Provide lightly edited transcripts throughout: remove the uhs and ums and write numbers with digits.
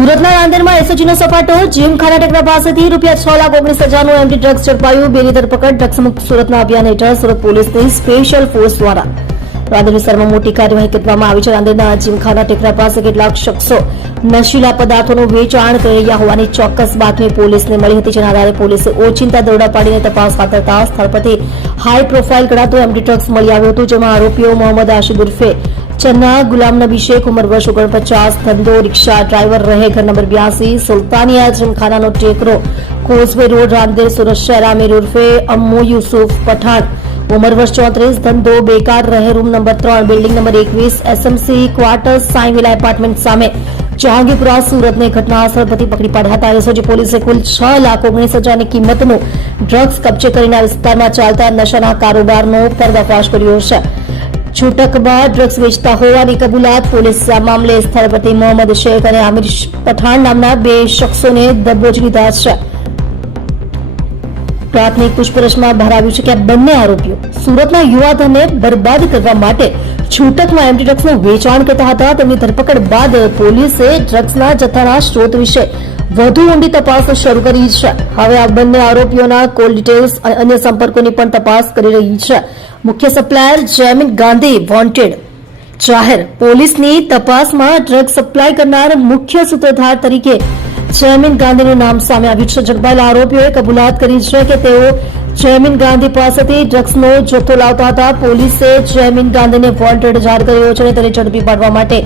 સુરતના રાંદેરમાં એસઓજીનો સપાટો જીમખાના ટેકરા પાસેથી ₹6,19,000નું MD drugs ઝડપાયું. બેની ધરપકડ. ડ્રગ્સ મુક્ત સુરતના અભિયાન હેઠળ સુરત પોલીસની સ્પેશિયલ ફોર્સ દ્વારા રાંદેર વિસ્તારમાં મોટી કાર્યવાહી કરવામાં આવી છે. રાંદેરના જીમખાના ટેકરા પાસે કેટલાક શખ્સો નશીલા પદાર્થોનું વેચાણ કરી રહ્યા હોવાની ચોક્કસ બાતમી પોલીસને મળી હતી. જેના આધારે પોલીસે ઓચિંતા દરોડા પાડીને તપાસ હાથ ધરતા સ્થળ પરથી હાઈ પ્રોફાઇલ ગણાતું એમડી ડ્રગ્સ મળી આવ્યું હતું. જેમાં આરોપીઓ મોહમ્મદ આશિદ ઉર્ફે ચન્ના, ગુલામ નબી શેખ ઉંમર વર્ષ 49, ધંધો રિક્ષા ડ્રાઈવર, રહે ઘર નંબર 82, સુલતાનિયા જીમખાનાનો ટેકરો, કોઝવે રોડ, રાંદેર, સુરત શહેર. આમિર ઉર્ફે અમ્મુ યુસુફ પઠાણ ઉંમર વર્ષ 34, ધંધો બેકાર, રહે room number 3, building number 21, SMC quarters, Saivila apartment સામે, જહાંગીરપુરા, સુરતને ઘટના સ્થળ પરથી પકડી પાડ્યા હતા. એસઓજી પોલીસે કુલ ₹6,19,000ની કિંમતનું ડ્રગ્સ કબજે કરીને આ વિસ્તારમાં ચાલતા નશાના કારોબારનો પર્દાફાશ કર્યો છે. છૂટકમાં ડ્રગ્સ વેચતા હોવાની કબૂલાત. પોલીસે આ મામલે સ્થળ પરથી મોહમ્મદ શેખ અને આમિર પઠાણ નામના 2 શખ્સોને દબોચી લીધા છે. પ્રાથમિક પૂછપરછમાં બહાર આવ્યું છે કે આ બંને આરોપીઓ સુરતના યુવાધનને બરબાદ કરવા માટે છૂટકમાં એમડી ડ્રગ્સનું વેચાણ કરતા હતા. તેમની ધરપકડ બાદ પોલીસે ડ્રગ્સના જથ્થાના સ્ત્રોત વિશે વધુ ઊંડી તપાસ શરૂ કરી છે. હવે આ બંને આરોપીઓના કોલ ડિટેલ્સ અને અન્ય સંપર્કોની પણ તપાસ કરી રહી છે. મુખ્ય સપ્લાયર જયમીન ગાંધી વોન્ટેડ જાહેર. પોલીસની તપાસમાં ડ્રગ્સ સપ્લાય કરનાર મુખ્ય સૂત્રધાર તરીકે જયમીન ગાંધીનું નામ સામે આવ્યું છે. ઝડપાયેલા આરોપીઓએ કબૂલાત કરી છે કે તેઓ જયમીન ગાંધી પાસેથી ડ્રગ્સનો જથ્થો લાવતા હતા. પોલીસે જયમીન ગાંધીને વોન્ટેડ જાહેર કર્યો છે અને તેને ઝડપી પાડવા માટે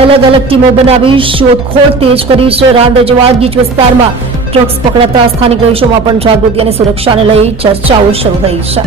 અલગ અલગ ટીમો બનાવી શોધખોળ તેજ કરી છે. રાંદેર જેવા ગીચ વિસ્તારમાં ડ્રગ્સ પકડાતા સ્થાનિક રહીશોમાં પણ જાગૃતિ અને સુરક્ષાને લઈ ચર્ચાઓ શરૂ થઈ છે.